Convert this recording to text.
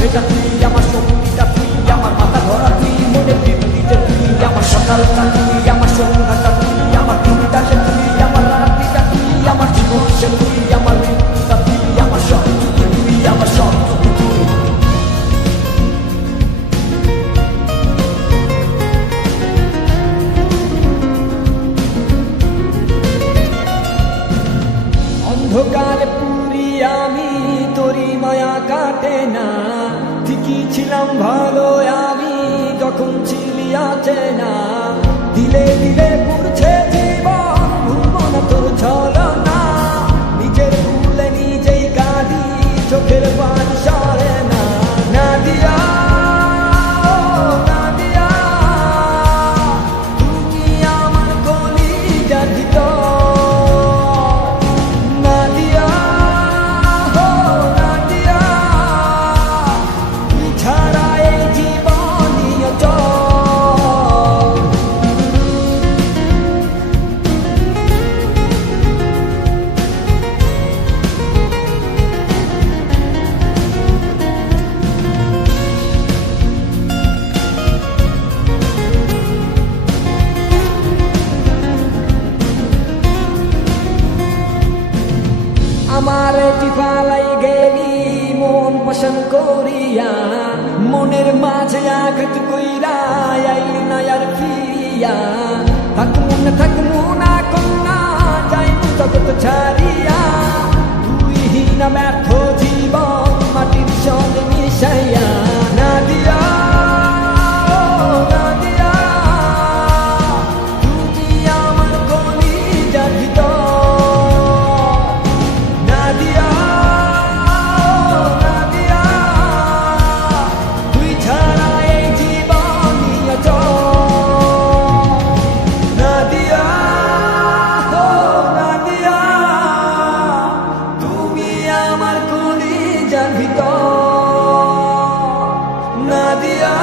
সেটা তুই, আমার শক্তিটা তুই, আমার মাথা ধরা তুই, মনে বৃত্তি যে তুই, আমার সকালটা তুই, আমার সন্ধ্যাটা তুই, আমার দিনটা সে তুই, আমার রাত্রিটা তুই, আমার জীবন সে তুই, আমার মৃত্যুটা তুই, আমার সব তুই, আমার সব তুই। অন্ধকারে পুরি আমি, তোরি মায়া কাটে না, ঠিকই ছিলাম ভালো আমি যখন ছিলি আছে না, দিলে দিলে পুড়ছে জীবন, ভুলবো না তোর ছলনা, নিজের ভুলে নিজেই কাঁদি, চোখের পানি সরে না, না দিয়া না দিয়া, তুমি আমার কলিজার ভিতর, না দিয়া না দিয়া, তুই ছাড়া এই জীবনই অচল। আমার টিফালাই গেলি মন পছন্দ করিয়া, মনের মাঝে আঘাত কইরা আইলি না আর ফিরিয়া, থাকমু না কন্যা যাইবু জগৎ ছাড়িয়া, তুই হীনা ব্যর্থ জীবন মাটির সঙ্গে মিশাইয়া, না দিয়া না দিয়া, তুমি আমার কলিজার ভিতর, না দিয়া তুই ছাড়া এই জীবনই অচল, না দিয়া তুমি আমার কলিজার ভিতর, না দিয়া।